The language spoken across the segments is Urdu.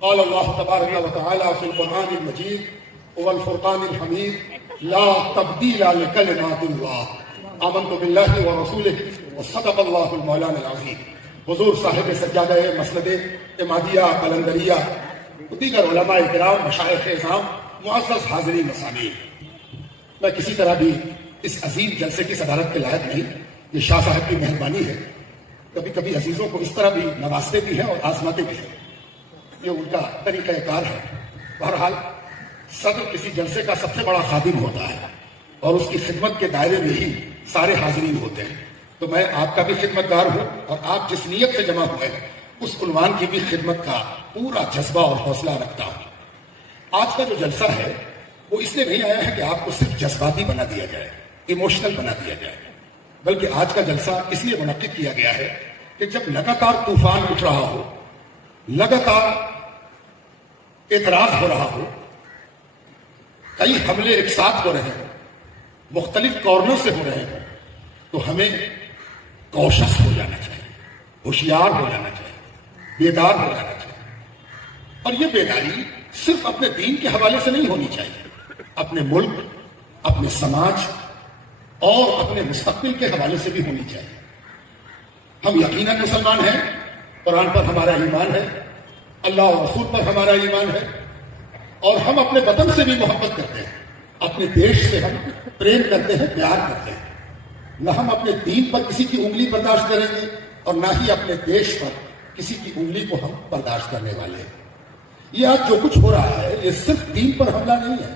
قال اللہ تبارک و تعالی فی القرآن المجید والفرقان الحمید لا تبدیل لکلمات اللہ آمنت باللہ ورسولہ وصدق اللہ المولانا العظیم۔ حضور صاحب سجادہ مسند امادیہ قلندریہ، دیگر علماء کرام، مشائخ اعظام، معزز حاضرین مسامعین، میں کسی طرح بھی اس عظیم جلسے کی صدارت کے لائق نہیں، یہ شاہ صاحب کی مہربانی ہے۔ کبھی کبھی عزیزوں کو اس طرح بھی نوازتے بھی ہیں اور آزماتے بھی ہیں، یہ ان کا طریقہ کار ہے۔ بہرحال صدر کسی جلسے کا سب سے بڑا خادم ہوتا ہے اور اس کی خدمت کے دائرے میں ہی سارے حاضرین ہوتے ہیں، تو میں آپ کا بھی خدمت گار ہوں اور آپ جس نیت سے جمع ہوئے ہیں اس عنوان کی بھی خدمت کا پورا جذبہ اور حوصلہ رکھتا ہوں۔ آج کا جو جلسہ ہے وہ اس لیے نہیں آیا ہے کہ آپ کو صرف جذباتی بنا دیا جائے، ایموشنل بنا دیا جائے، بلکہ آج کا جلسہ اس لیے منعقد کیا گیا ہے کہ جب لگاتار طوفان اٹھ رہا ہو، لگاتار اعتراض ہو رہا ہو، کئی حملے ایک ساتھ ہو رہے ہیں، مختلف کارنر سے ہو رہے ہیں، تو ہمیں کوشش ہو جانا چاہیے، ہوشیار ہو جانا چاہیے، بیدار ہو جانا چاہیے۔ اور یہ بیداری صرف اپنے دین کے حوالے سے نہیں ہونی چاہیے، اپنے ملک، اپنے سماج اور اپنے مستقبل کے حوالے سے بھی ہونی چاہیے۔ ہم یقیناً مسلمان ہیں، قرآن پر ہمارا ایمان ہے، اللہ اور رسول پر ہمارا ایمان ہے، اور ہم اپنے وطن سے بھی محبت کرتے ہیں، اپنے دیش سے ہم پریم کرتے ہیں، پیار کرتے ہیں۔ نہ ہم اپنے دین پر کسی کی انگلی برداشت کریں گے اور نہ ہی اپنے دیش پر کسی کی انگلی کو ہم برداشت کرنے والے ہیں۔ یہ آج جو کچھ ہو رہا ہے یہ صرف دین پر حملہ نہیں ہے،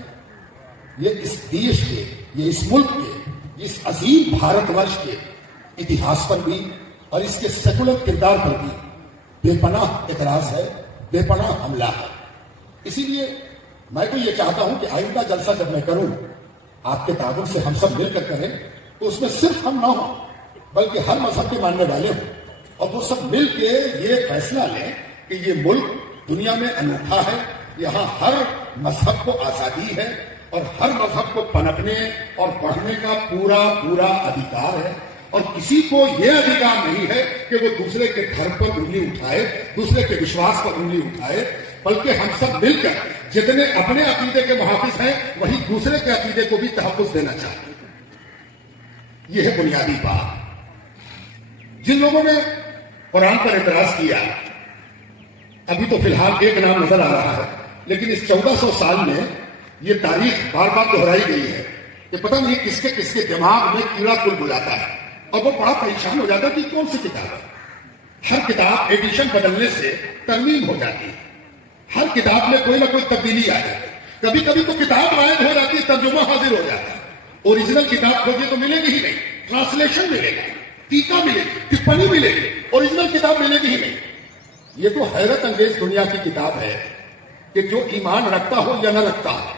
یہ اس دیش کے، یہ اس ملک کے، اس عظیم بھارت ورش کے اتہاس پر بھی اور اس کے سیکولر کردار پر بھی بے پناہ اعتراض ہے، بے پناہ حملہ ہے۔ اسی لیے میں تو یہ چاہتا ہوں کہ آئندہ جلسہ جب میں کروں آپ کے تعاون سے ہم سب مل کر کریں، تو اس میں صرف ہم نہ ہوں بلکہ ہر مذہب کے ماننے والے ہوں، اور وہ سب مل کے یہ فیصلہ لیں کہ یہ ملک دنیا میں انوکھا ہے، یہاں ہر مذہب کو آزادی ہے اور ہر مذہب کو پنپنے اور پڑھنے کا پورا ادھیکار ہے، اور کسی کو یہ ادھیکار نہیں ہے کہ وہ دوسرے کے دھرم پر انگلی اٹھائے، دوسرے کے وشواس پر انگلی اٹھائے، بلکہ ہم سب مل کر جتنے اپنے عقیدے کے محافظ ہیں وہی دوسرے کے عقیدے کو بھی تحفظ دینا چاہتے ہیں۔ یہ ہے بنیادی بات۔ جن لوگوں نے قرآن پر اعتراض کیا، ابھی تو فی الحال ایک نام نظر آ رہا ہے، لیکن اس 1400 سال میں یہ تاریخ بار بار دہرائی گئی ہے کہ پتہ نہیں کس کے دماغ میں کیڑا کل بلاتا ہے، اور وہ بڑا پریشان ہو جاتا ہے کہ کون سی کتاب ہے۔ ہر کتاب ایڈیشن بدلنے سے ترمیم ہو جاتی ہے، ہر کتاب میں کوئی نہ کوئی تبدیلی آ جاتی ہے، کبھی کبھی تو کتاب غائب ہو جاتی ہے، ترجمہ حاضر ہو جاتا ہے، اوریجنل کتاب کھوجیے تو ملے گی ہی نہیں، ٹرانسلیشن ملے گا، ٹیکا ملے گی، ٹپنی ملے گی، اوریجنل کتاب ملے گی ہی نہیں۔ یہ تو حیرت انگیز دنیا کی کتاب ہے کہ جو ایمان رکھتا ہو یا نہ رکھتا ہو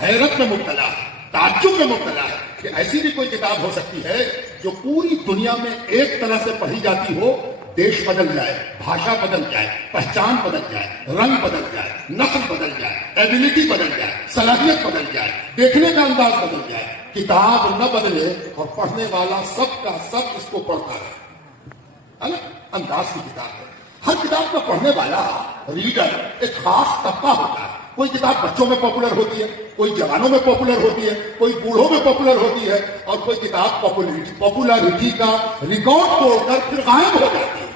حیرت میں مبتلا ہے، تعجب میں مبتلا ہے کہ ایسی بھی کوئی کتاب ہو سکتی ہے جو پوری دنیا میں ایک طرح سے پڑھی جاتی ہو، دیش بدل جائے، بھاشا بدل جائے، پہچان بدل جائے، رنگ بدل جائے، نسل بدل جائے، ایبیلٹی بدل جائے، صلاحیت بدل جائے، دیکھنے کا انداز بدل جائے، کتاب نہ بدلے اور پڑھنے والا سب کا سب اس کو پڑھتا ہے۔ الگ انداز کی کتاب ہے۔ ہر کتاب کا پڑھنے والا ریڈر ایک خاص طبقہ ہوتا ہے، کوئی کتاب بچوں میں پاپولر ہوتی ہے، کوئی جوانوں میں پاپولر ہوتی ہے، کوئی بوڑھوں میں پاپولر ہوتی ہے، اور کوئی کتاب پاپولاریٹی کا ریکارڈ توڑ کر پھر غائب ہو جاتی ہے۔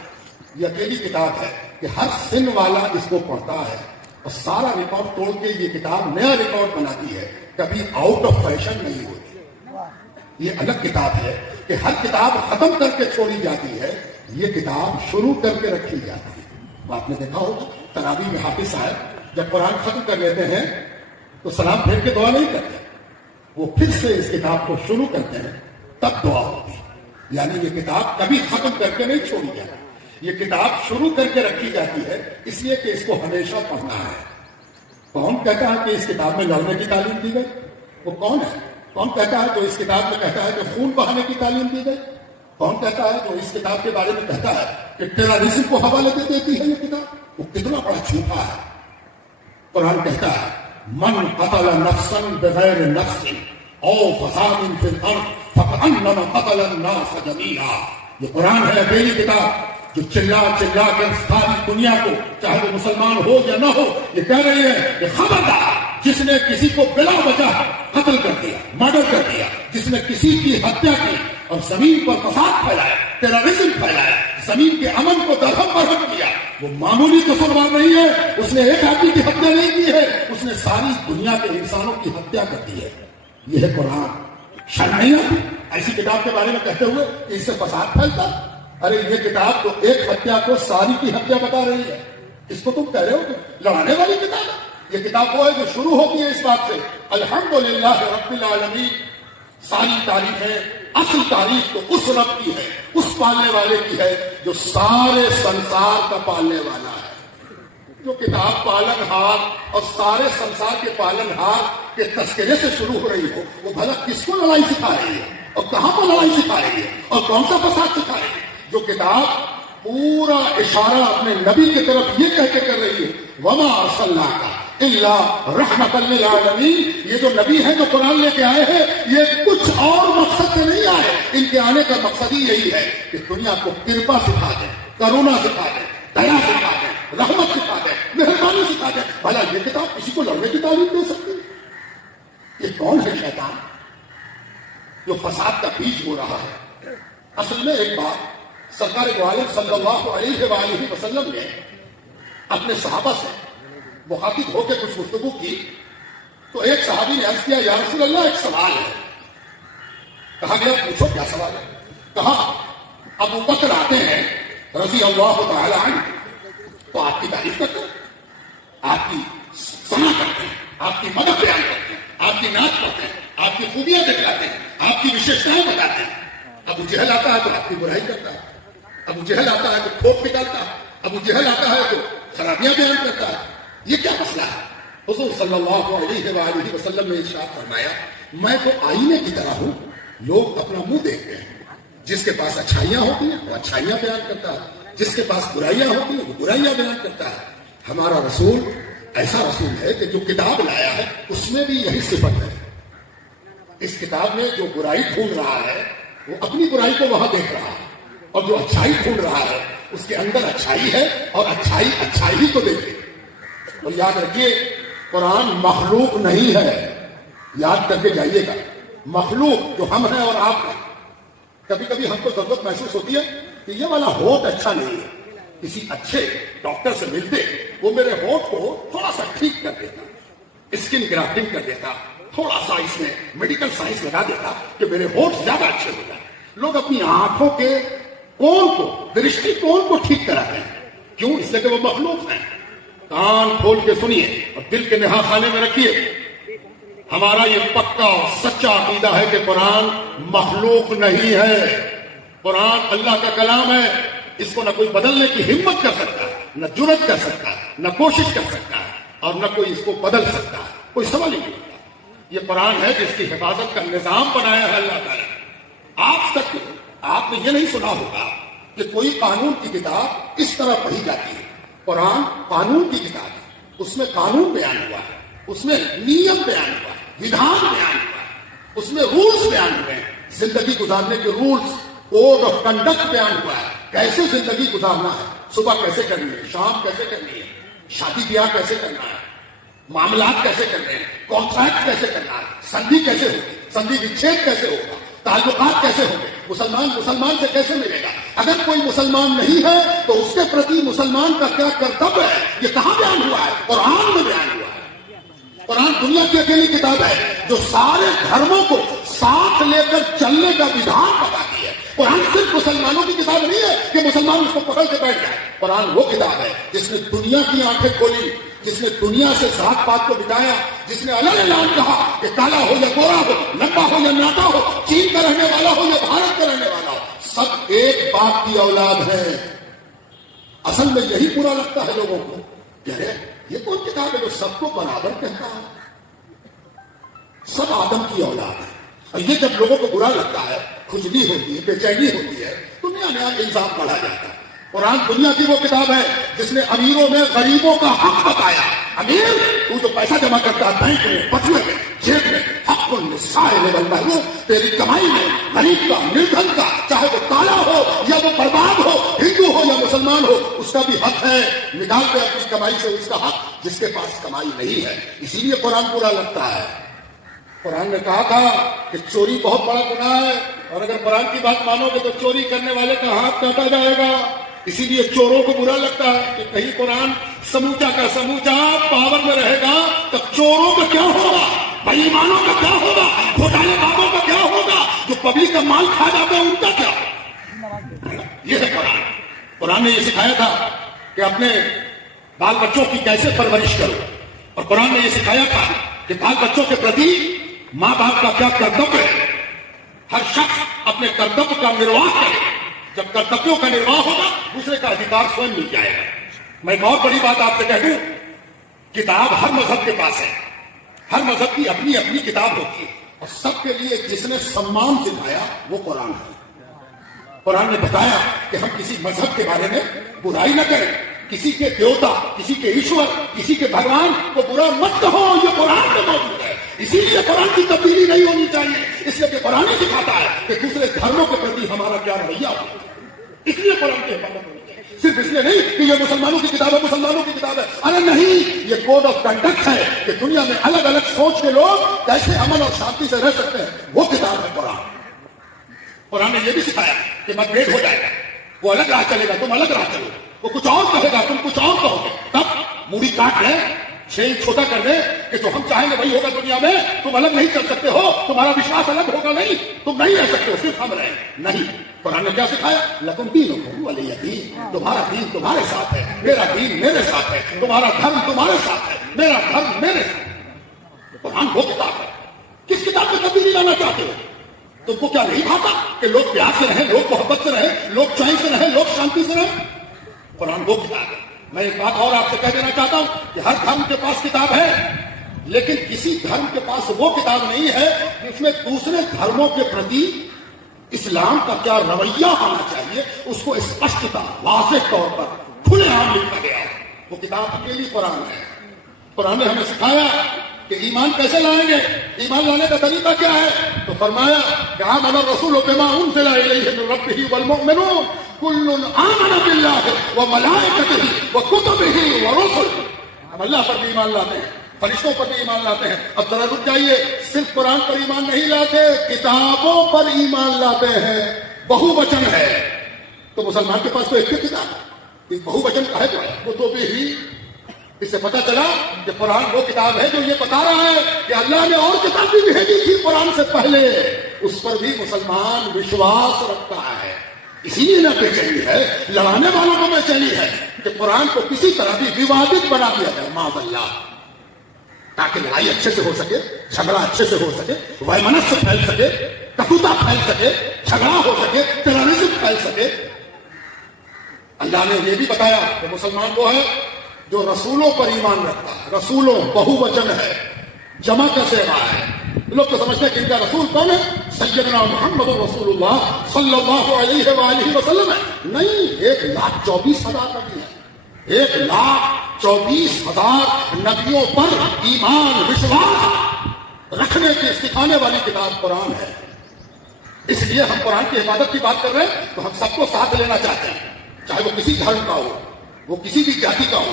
یہ اکیلی کتاب ہے کہ ہر سن والا اس کو پڑھتا ہے، اور سارا ریکارڈ توڑ کے یہ کتاب نیا ریکارڈ بناتی ہے، کبھی آؤٹ آف فیشن نہیں ہوتی۔ یہ الگ کتاب ہے کہ ہر کتاب ختم کر کے چھوڑی جاتی ہے، یہ کتاب شروع کر کے رکھی جاتی ہے۔ آپ نے دیکھا ہوگا تراویح میں حافظ صاحب جب قرآن ختم کر لیتے ہیں تو سلام پھیر کے دعا نہیں کرتے، وہ پھر سے اس کتاب کو شروع کرتے ہیں، تب دعا ہوتی ہے۔ یعنی یہ کتاب کبھی ختم کر کے نہیں چھوڑی جاتی، یہ کتاب شروع کر کے رکھی جاتی ہے، اس لیے کہ اس کو ہمیشہ پڑھنا ہے۔ کون کہتا ہے کہ اس کتاب میں لڑنے کی تعلیم دی گئی؟ وہ کون ہے؟ کون کہتا ہے جو اس کتاب میں کہتا ہے کہ خون بہانے کی تعلیم دی گئی؟ کون کہتا ہے جو اس کتاب کے بارے میں کہتا ہے کہ ٹیررزم کو حوالے دے دیتی ہے یہ کتاب؟ وہ کتنا بڑا جھوٹا ہے۔ قرآن کہتا ہے من قتل نفسا بغیر نفس او فساد فی الارض فکأنما قتل الناس جميعا۔ یہ قرآن ہے اکیلی کتاب جو چلا چلا کر ساری دنیا کو، چاہے وہ مسلمان ہو یا نہ ہو، یہ کہہ رہے ہیں کہ خبردار جس نے کسی کو بلا وجہ قتل کر دیا، مرڈر کر دیا، جس نے کسی کی ہتیا کی اور زمین پر فساد پھیلایا، ٹیررزم پھیلایا، زمین کے امن کو درہم برہم کیا، وہ معمولی قصوروار نہیں ہے، اس نے ایک آدمی کی ہتیا نہیں کی ہے، اس نے ساری دنیا کے انسانوں کی ہتیا کر دی ہے۔ یہ ہے قرآن۔ شرم نہیں آتی ایسی کتاب کے بارے میں کہتے ہوئے کہ اس سے فساد پھیلتا؟ ارے یہ کتاب تو ایک ہتیا کو ساری کی ہتیا بتا رہی ہے، اس کو تم کہہ رہے ہو کہ لڑانے والی کتاب ہے؟ یہ کتاب وہ ہے جو شروع ہوتی ہے اس بات سے الحمدللہ رب العالمین، ساری تعریفیں، اصل تعریف تو اس رب کی ہے، اس پالنے والے کی ہے جو سارے سنسار کا پالنے والا ہے۔ جو کتاب پالن ہار اور سارے سنسار کے پالن ہار کے تذکرے سے شروع ہو رہی ہو، وہ بھلا کس کو لڑائی سکھا رہی ہے اور کہاں پر لڑائی سکھا رہی ہے اور کون سا فساد سکھا رہی ہے؟ جو کتاب پورا اشارہ اپنے نبی کی طرف یہ کہہ کے کر رہی ہے وما ارسلناک الا رحمۃ للعالمین، یہ جو نبی ہیں جو قرآن لے کے آئے ہیں یہ کچھ اور مقصد سے نہیں آئے، ان کے آنے کا مقصد ہی یہی ہے کہ دنیا کو کرپا سکھا دیں، کرونا سکھا دیں، دیا سکھا دیں، رحمت سکھا دیں، مہربانی سکھا دیں۔ بھلا یہ کتاب کسی کو لڑنے کی تعلیم دے سکتی؟ یہ کون ہے شیطان جو فساد کا بیج ہو رہا ہے؟ اصل میں ایک بات سرکار دو عالم صلی اللہ علیہ وآلہ وسلم نے اپنے صحابہ سے مخاطب ہو کے کچھ گفتگو کی تو ایک صحابی نے عرض کیا یا رسول اللہ ایک سوال ہے۔ کہا گیا پوچھو کیا سوال ہے؟ کہا ابو بکر آتے ہیں رضی اللہ تعالی عنہ تو آپ کی تعریف کرتے ہیں، آپ کی ثنا کرتے ہیں، آپ کی مدد بیان کرتے ہیں، آپ کی نعت پڑھتے ہیں، آپ کی خوبیاں دکھلاتے ہیں، آپ کی وشیشتائیں بتاتے ہیں۔ ابو جہل آتا ہے تو آپ کی برائی کرتا ہے، ابو جہل آتا ہے تو کھوٹ نکالتا ہے، ابو جہل آتا ہے تو خرابیاں بیان کرتا ہے۔ یہ کیا مسئلہ ہے؟ حضور صلی اللہ علیہ وآلہ وسلم نے ارشاد فرمایا میں تو آئینے کی طرح ہوں، لوگ اپنا منہ دیکھتے ہیں، جس کے پاس اچھائیاں ہوتی ہیں وہ اچھائیاں بیان کرتا ہے، جس کے پاس برائیاں ہوتی ہیں وہ برائیاں بیان کرتا ہے۔ ہمارا رسول ایسا رسول ہے کہ جو کتاب لایا ہے اس میں بھی یہی صفت ہے۔ اس کتاب میں جو برائی ڈھونڈ رہا ہے وہ اپنی برائی کو وہاں دیکھ رہا ہے، اور جو اچھائی ڈھونڈ رہا ہے اس کے اندر اچھائی ہے، اور اچھائی ہی کو دیکھے۔ اور یاد رکھیے قرآن مخلوق نہیں ہے، یاد کر کے جائیے گا، مخلوق جو ہم ہیں اور آپ ہیں۔ کبھی کبھی ہم کو ضرورت محسوس ہوتی ہے کہ یہ والا ہونٹ اچھا نہیں ہے، کسی اچھے ڈاکٹر سے ملتے وہ میرے ہونٹ کو تھوڑا سا ٹھیک کر دیتا، اسکن گرافٹنگ کر دیتا، تھوڑا سا اس میں میڈیکل سائنس لگا دیتا کہ میرے ہونٹ زیادہ اچھے ہو جائیں۔ لوگ اپنی آنکھوں کے کون کو، درشٹی کون کو ٹھیک کراتے ہیں، کیوں؟ اس لیے کہ وہ مخلوق ہیں۔ کان کھول کے سنیے اور دل کے نہا خانے میں رکھیے، ہمارا یہ پکا اور سچا عقیدہ ہے کہ قرآن مخلوق نہیں ہے، قرآن اللہ کا کلام ہے، اس کو نہ کوئی بدلنے کی ہمت کر سکتا ہے، نہ جرت کر سکتا ہے، نہ کوشش کر سکتا ہے، اور نہ کوئی اس کو بدل سکتا ہے، کوئی سوال ہی نہیں ہوتا۔ یہ قرآن ہے جس کی حفاظت کا نظام بنایا ہے اللہ تعالیٰ۔ آج تک آپ نے یہ نہیں سنا ہوگا کہ کوئی قانون کی کتاب اس طرح پڑھی جاتی ہے۔ قرآن قانون کی کتاب ہے، اس میں قانون بیان ہوا ہے، اس میں نیم بیان ہوا ہے، ودھان بیان ہوا ہے، اس میں رولز بیان ہوئے ہیں، زندگی گزارنے کے رولز، کوڈ آف کنڈکٹ بیان ہوا ہے، کیسے زندگی گزارنا ہے، صبح کیسے کرنی ہے، شام کیسے کرنی ہے، شادی بیاہ کیسے کرنا ہے، معاملات کیسے کرنے ہیں، کانٹریکٹ کیسے کرنا ہے، سندھی کیسے ہوگی، سندھی وچھید کیسے ہوگا، تعلقات کیسے ہوں گے، مسلمان سے کیسے ملے گا، اگر کوئی مسلمان نہیں ہے تو اس کے پرتی مسلمان کا کیا کرتویہ ہے، یہ کہاں بیان ہوا ہے؟ قرآن میں بیان ہوا ہے۔ قرآن دنیا کی اکیلی کتاب ہے جو سارے دھرموں کو ساتھ لے کر چلنے کا ودھان بتاتی ہے۔ قرآن صرف مسلمانوں کی کتاب نہیں ہے کہ مسلمان اس کو پکڑ کے بیٹھ جائے، قرآن وہ کتاب ہے جس نے دنیا کی آنکھیں کھولی، جس نے دنیا سے ذات پات کو بتایا، جس نے الگ الگ کہا کہ کالا ہو یا گورا ہو، لمبا ہو یا ناٹا ہو، چین کا رہنے والا ہو یا بھارت کا رہنے والا ہو، سب ایک باپ کی اولاد ہے۔ اصل میں یہی برا لگتا ہے لوگوں کو کہ ارے یہ کون کتاب ہے جو سب کو برابر کہتا ہے؟ سب آدم کی اولاد ہے۔ اور یہ جب لوگوں کو برا لگتا ہے، کھجلی ہوتی ہے، بے چینی ہوتی ہے، تو نیا نیا الزام بڑھا جاتا ہے۔ قرآن دنیا کی وہ کتاب ہے جس نے امیروں میں غریبوں کا حق بتایا۔ امیر تو جو پیسہ جمع کرتا ہے بینک میں، بٹوے میں، جیب میں، حق حق للسائل والمحروم، تیری کمائی میں غریب کا، نردھن کا، چاہے وہ کالا ہو یا وہ برباد ہو، ہندو ہو یا مسلمان ہو، اس کا بھی حق ہے. نکال دے اپنی کمائی سے اس کا حق جس کے پاس کمائی نہیں ہے. اسی لیے قرآن برا لگتا ہے. قرآن نے کہا تھا کہ چوری بہت بڑا گناہ ہے، اور اگر قرآن کی بات مانو گے تو چوری کرنے والے کا ہاتھ کاٹا جائے گا. اسی لیے چوروں کو برا لگتا ہے کہ کہیں قرآن سموچا کا سموچا پاور میں رہے گا تو چوروں کا کیا ہوگا، بے ایمانوں کا کیا ہوگا، گھوٹالے بازوں کا کیا ہوگا، جو پبلک کا مال کھا جاتے ہیں ان کا کیا ہوگا. یہ ہے قرآن. قرآن نے یہ سکھایا تھا کہ اپنے بال بچوں کی کیسے پرورش کرو، اور قرآن نے یہ سکھایا تھا کہ بال بچوں کے پرتی ماں باپ کا کیا کرتویہ ہے. ہر شخص اپنے کرتویہ کا نرواہ کرے. جب کرتویوں کا نرواہ ہوگا دوسرے کا ادھیکار سوئم مل جائے گا. میں ایک اور بڑی بات آپ سے کہہ دوں، کتاب ہر مذہب کے پاس ہے، ہر مذہب کی اپنی اپنی کتاب ہوتی ہے، اور سب کے لیے جس نے سمان سکھایا وہ قرآن ہے. قرآن نے بتایا کہ ہم کسی مذہب کے بارے میں برائی نہ کریں، کسی کے دیوتا، کسی کے ایشور، کسی کے بھگوان کو برا مت کہو. یہ قرآن میں موجود ہے. اسی لیے قرآن کی تبدیلی نہیں ہونی چاہیے، اس لیے کہ قرآن سکھاتا ہے کہ دوسرے دھرموں کے پرتی ہمارا کیا رویہ ہو. اس لیے قرآن کی حفاظت ہونی چاہیے. صرف اس لیے نہیں کہ یہ مسلمانوں کی کتاب ہے، مسلمانوں کی کتاب ہے. ارے نہیں، یہ کوڈ آف کنڈکٹ ہے کہ دنیا میں الگ الگ سوچ کے لوگ کیسے امن اور شانتی سے رہ سکتے ہیں. وہ کتاب ہے قرآن. قرآن نے یہ بھی سکھایا کہ مت بھیڑ ہو جائے گا، وہ الگ راہ چلے گا، تم الگ راہ چلو. وہ کچھ اور کہے گا، تم کچھ اور کہو گے. تب موڑی کاٹ لیں، چھین چھوٹا کر دیں کہ جو ہم چاہیں گے وہی ہوگا دنیا میں. تم الگ نہیں چل سکتے ہو، تمہارا وشواس الگ ہوگا نہیں، تم نہیں رہ سکتے ہو، صرف ہم رہیں. نہیں، قرآن نے کیا سکھایا؟ لکم دینکم ولی دین. تمہارا دین تمہارے ساتھ ہے، میرا دین میرے ساتھ ہے. تمہارا دھرم تمہارے ساتھ ہے، میرا دھرم میرے ساتھ ہے. قرآن وہ کتاب ہے. کس کتاب میں تبدیلی لانا چاہتے ہو؟ تم کو کیا نہیں بھاتا کہ لوگ پیار سے رہیں، لوگ محبت سے رہیں، لوگ چین سے رہیں، لوگ شانتی سے رہیں؟ قرآن وہ کتاب ہے. میں ایک بات اور آپ سے کہہ دینا چاہتا ہوں کہ ہر دھرم کے پاس کتاب ہے، لیکن کسی دھرم کے پاس وہ کتاب نہیں ہے جس میں دوسرے دھرموں کے پرتی اسلام کا کیا رویہ ہونا چاہیے اس کو اسپشٹتا، واضح طور پر کھلے عام لکھا گیا ہے. وہ کتاب اکیلی قرآن ہے. قرآن نے ہمیں سکھایا کہ ایمان کیسے لائیں گے، ایمان لانے کا طریقہ کیا ہے. تو فرمایا کہ آمن الرسول بما انزل الیہ من ربہ والمؤمنون کل آمن باللہ وملائکتہ وکتبہ ورسلہ. ہم اللہ پر بھی ایمان لاتے ہیں، فرشتوں پر بھی ایمان لاتے ہیں. اب ذرا رک جائیے، صرف قرآن پر ایمان نہیں لاتے، کتابوں پر ایمان لاتے ہیں. بہو وچن ہے تو مسلمان کے پاس تو ایک کتاب ہے، بہو وچن کا ہے تو ہے وہ تو بھی. اس سے پتا چلا کہ قرآن وہ کتاب ہے جو یہ بتا رہا ہے کہ اللہ نے اور کتاب بھی بھیجی تھی قرآن سے پہلے، اس پر بھی مسلمان وشواس رکھتا ہے. اسی لیے نہ بے چینی ہے، لڑانے والوں کو بے چینی ہے کہ قرآن کو کسی طرح بھی ووادت بنا دیا جائے معاذ اللہ، تاکہ لڑائی اچھے سے ہو سکے، جھگڑا اچھے سے ہو سکے، وائمنس سے پھیل سکے، کٹوتا پھیل سکے، جھگڑا ہو سکے، ٹیررزم پھیل سکے. اللہ نے یہ بھی بتایا کہ مسلمان وہ ہے جو رسولوں پر ایمان رکھتا ہے. رسولوں بہو وچن ہے، جمع کا صیغہ ہے. لوگ تو سمجھتے ہیں کہ ان کا رسول کون ہے؟ سیدنا محمد رسول اللہ صلی اللہ علیہ وآلہ وسلم ہے. نہیں، 1,24,000 نبی ہیں. 1,24,000 نبیوں پر ایمان وشواس رکھنے کی سکھانے والی کتاب قرآن ہے. اس لیے ہم قرآن کی حفاظت کی بات کر رہے ہیں تو ہم سب کو ساتھ لینا چاہتے ہیں، چاہے وہ کسی دھرم کا ہو، وہ کسی بھی جاتی کا ہو.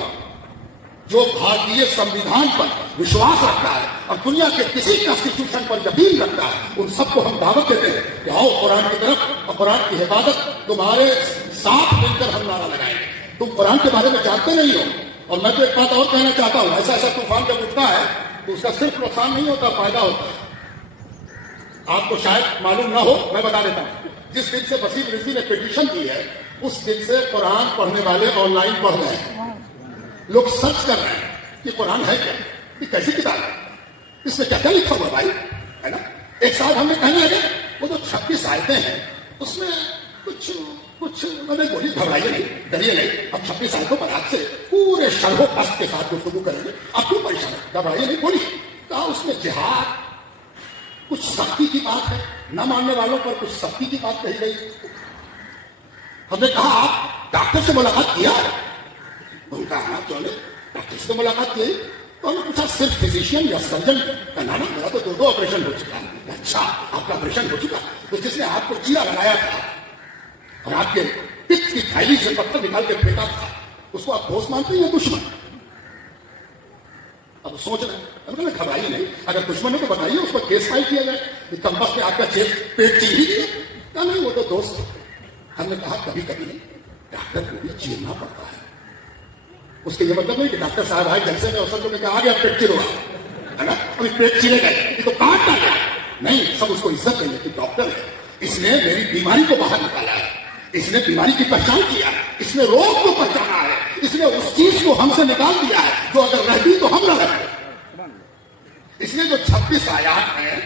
جو بھارتیہ سمویدھان پر وشواس رکھتا ہے اور دنیا کے کسی کانسٹیٹیوشن پر یقین رکھتا ہے، ان سب کو ہم دعوت دیتے ہیں کہ آؤ قرآن کی طرف، اور قرآن کی حفاظت تمہارے ساتھ مل کر ہم نعرہ لگائیں گے. تم قرآن کے بارے میں جانتے نہیں ہو. اور میں تو ایک بات اور کہنا چاہتا ہوں، ایسا طوفان جب اٹھتا ہے تو اس کا صرف نقصان نہیں ہوتا، فائدہ ہوتا ہے. آپ کو شاید معلوم نہ ہو، میں بتا دیتا ہوں. جس دن سے وسیم رضوی نے پیٹیشن کی ہے اس دن سے قرآن پڑھنے والے آن لائن پڑھ رہے ہیں. لوگ سرچ کر رہے ہیں کہ قرآن ہے کیا، یہ کیسی کتاب ہے، اس میں کیا کیا لکھا ہوا بھائی، ہے نا. ایک ساتھ ہم نے کہنے لگے وہ جو 26 آیتیں ہیں اس میں کچھ میں نے بولی گھبرائیے نہیں، ڈریے نہیں، اب 26 آیتوں پر آپ سے پورے شرح و بست کے ساتھ گفتگو کریں گے. آپ کیوں پریشان ہیں، گھبرائیے نہیں. بولی کہا اس میں جہاد، کچھ سختی کی بات ہے، نہ ماننے والوں پر کچھ سختی کی بات کہی گئی. ہم نے کہا آپ ڈاکٹر سے ملاقات کیا؟ ان کا ہاں کیوں نہیں، ڈاکٹر سے ملاقات کی. تو ہم نے پوچھا صرف فزیشین یا سرجن کا نام؟ میرا تو 2 آپریشن ہو چکا ہے۔ اچھا آپ کا آپریشن ہو چکا؟ تو جس نے آپ کو چیرا لگایا تھا اور آپ کے پچ کی تھیلی سے پتھر نکال کے پھینکا تھا، اس کو آپ دوست مانتے ہیں یا دشمن؟ اب سوچ رہے ہیں، گھبرائیے نہیں، اگر دشمن ہے تو بتائیے، اس پر کیس فائل کیا جائے کہ کم وقت میں آپ کا پیٹ چیر ہی دیا۔ کہا نہیں، وہ تو دوست ہے۔ ہم نے کہا کبھی کبھی ڈاکٹر کو بھی چیرنا پڑتا ہے۔ اس کے یہ مطلب نہیں کہ ڈاکٹر صاحب آئے جلسے میں اور سب کو کہا آ گیا پیٹ چیرو ہے نا، ابھی پیٹ چیرے گئے یہ تو کاٹ ڈالا۔ نہیں، سب اس کو عزت دیں گے کہ ڈاکٹر ہے، اس نے میری بیماری کو باہر نکالا ہے، اس نے بیماری کی پہچان کیا ہے، اس نے روگ کو پہچانا ہے، اس نے اس چیز کو ہم سے نکال دیا ہے جو اگر رہتی تو ہم نہ رہتے۔ اس لیے جو 26 آیات ہیں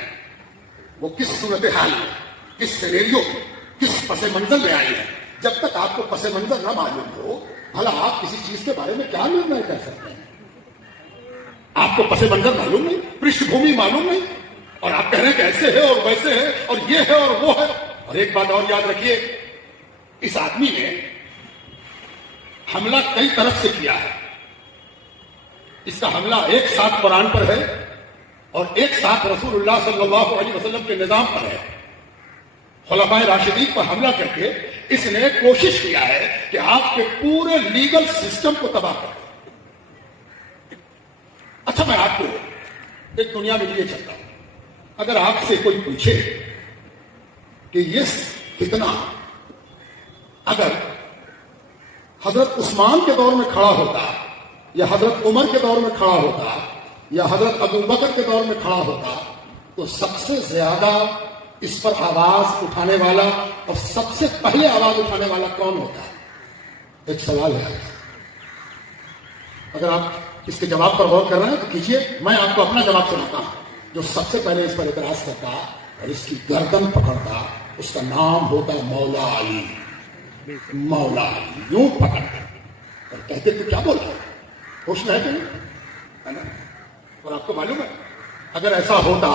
وہ کس صورتحال میں، کس سینیریو میں، کس پس منظر میں آئی ہے، جب تک آپ کو پس منظر نہ معلوم ہو بھلا آپ کسی چیز کے بارے میں کیا نرنے کر سکتے ہیں؟ آپ کو پس منظر معلوم نہیں، پرشٹھ بھومی معلوم نہیں، اور آپ کہہ رہے ہیں کہ ایسے ہے اور ویسے ہے اور یہ ہے اور وہ ہے۔ اور ایک بات اور یاد رکھیے، اس آدمی نے حملہ کئی طرف سے کیا ہے۔ اس کا حملہ ایک ساتھ قرآن پر ہے اور ایک ساتھ رسول اللہ صلی اللہ علیہ وسلم کے نظام پر ہے۔ خلفائے راشدین پر حملہ کر کے اس نے کوشش کیا ہے کہ آپ کے پورے لیگل سسٹم کو تباہ کر دے۔ اچھا، میں آپ کو ایک دنیا میں لیے چلتا ہوں۔ اگر آپ سے کوئی پوچھے کہ یہ فتنہ اگر حضرت عثمان کے دور میں کھڑا ہوتا یا حضرت عمر کے دور میں کھڑا ہوتا یا حضرت ابو بکر کے دور میں کھڑا ہوتا تو سب سے زیادہ اس پر آواز اٹھانے والا اور سب سے پہلے آواز اٹھانے والا کون ہوتا ہے؟ ایک سوال ہے۔ اگر آپ اس کے جواب پر غور کر رہے ہیں تو کیجئے، میں آپ کو اپنا جواب سناتا ہوں۔ جو سب سے پہلے اس پر اعتراض کرتا اور اس کی گردن پکڑتا، اس کا نام ہوتا مولا علی۔ مولا علی یوں پکڑ اور کہتے تو کیا بول رہے ہیں، خوش رہتے ہیں نا؟ اور آپ کو معلوم ہے اگر ایسا ہوتا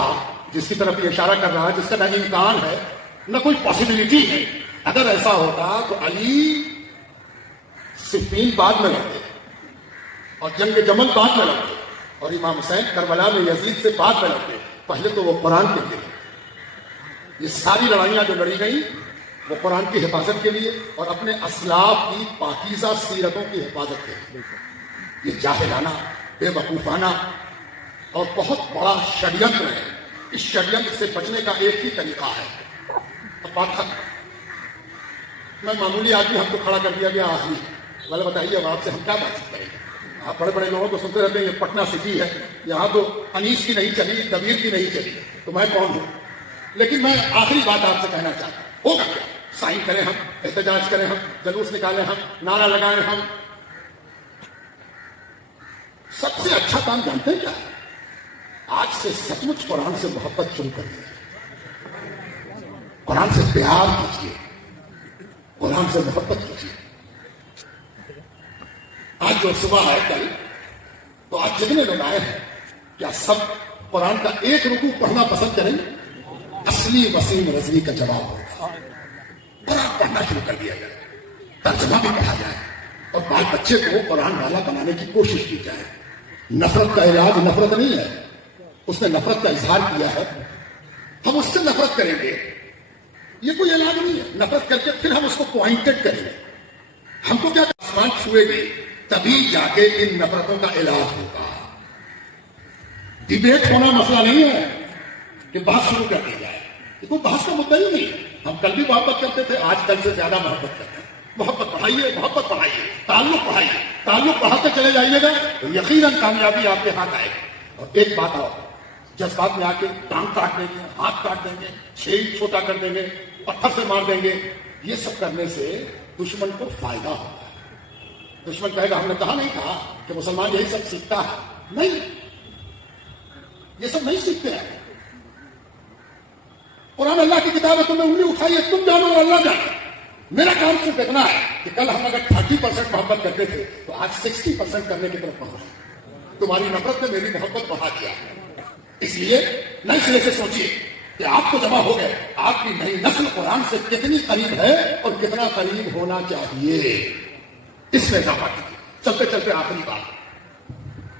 جس کی طرف یہ اشارہ کر رہا ہے، جس کا نہ امکان ہے نہ کوئی پاسبلٹی ہے، اگر ایسا ہوتا تو علی صفین بعد میں لڑتے اور جنگ جمل بعد میں لڑتے اور امام حسین کربلا میں یزید سے بعد میں لڑتے۔ پہلے تو وہ قرآن کے لیے، یہ ساری لڑائیاں جو لڑی گئی وہ قرآن کی حفاظت کے لیے اور اپنے اسلاف کی پاکیزہ سیرتوں کی حفاظت کے لیے۔ یہ جاہلانہ، بے وقوفانہ اور بہت بڑا شریعتر ہے۔ اس شریعت سے بچنے کا ایک ہی طریقہ ہے۔ اب بات ختم۔ میں معمولی آدمی، ہم کو کھڑا کر دیا گیا آخری، بھلے بتائیے اب آپ سے ہم کیا بات چیت کریں گے؟ آپ بڑے بڑے لوگوں کو سنتے رہتے ہیں یہ پٹنہ سٹی ہے، یہاں تو انیس کی نہیں چلی، کبیر کی نہیں چلی، تو میں کون ہوں؟ لیکن میں آخری بات آپ سے کہنا چاہتا ہوں، ہوگا کیا؟ سائن کریں ہم، احتجاج کریں ہم، جلوس نکالیں ہم، نعرہ لگائیں ہم، سب سے اچھا کام جانتے ہیں کیا ہے؟ آج سے سچ مچ قرآن سے محبت شروع کر دیجیے، قرآن سے پیار کیجیے، قرآن سے محبت کیجیے۔ آج جو صبح ہے کل، تو آج جتنے لوگ آئے ہیں کیا سب قرآن کا ایک رکوع پڑھنا پسند کریں گے؟ اصلی وسیم رضوی کا جواب ہوگا قرآن پڑھنا شروع کر دیا جائے، ترجمہ بھی پڑھا جائے اور بال بچے کو قرآن والا بنانے کی کوشش کی جائے۔ نفرت کا علاج نفرت نہیں ہے، اس نے نفرت کا اظہار کیا ہے، ہم اس سے نفرت کریں گے، یہ کوئی علاج نہیں ہے۔ نفرت کر کے پھر ہم اس کو پوائنٹڈ کریں گے، ہم کو کیا آسمان چھوئے گی تبھی جا کے ان نفرتوں کا علاج ہوگا۔ ڈیبیٹ ہونا مسئلہ نہیں ہے کہ بحث شروع کر دی جائے، یہ کوئی بحث کا مدعا ہی نہیں۔ ہم کل بھی محبت کرتے تھے، آج کل سے زیادہ محبت کرتے ہیں۔ محبت بڑھائیے، محبت بڑھائیے، تعلق بڑھائیے، تعلق بڑھاتے چلے جائیے گا تو یقیناً کامیابی آپ کے ہاتھ آئے گی۔ اور ایک بات اور، جذبات میں آ کے ٹانگ کاٹ دیں گے، ہاتھ کاٹ دیں گے، چھید چھوٹا کر دیں گے، پتھر سے مار دیں گے، یہ سب کرنے سے دشمن کو فائدہ ہوتا ہے۔ دشمن کہے گا ہم نے کہا نہیں تھا کہ مسلمان یہی سب سیکھتا ہے، نہیں، یہ سب نہیں سیکھتے ہیں۔ قرآن اللہ کی کتاب ہے، تم نے انگلی اٹھائی ہے، تم جانو اور اللہ جانے۔ میرا کام صرف اتنا ہے کہ کل ہم اگر 30% محبت کرتے تھے تو آج 60% کرنے کی طرف پہنچ گئے۔ تمہاری نفرت نے میری محبت بڑھا دیا، اس لیے نئے سرے سے سوچیے کہ آپ کو جمع ہو گئے، آپ کی نئی نسل قرآن سے کتنی قریب ہے اور کتنا قریب ہونا چاہیے، اس میں اضافہ کیجیے۔ چلتے چلتے آخری بات،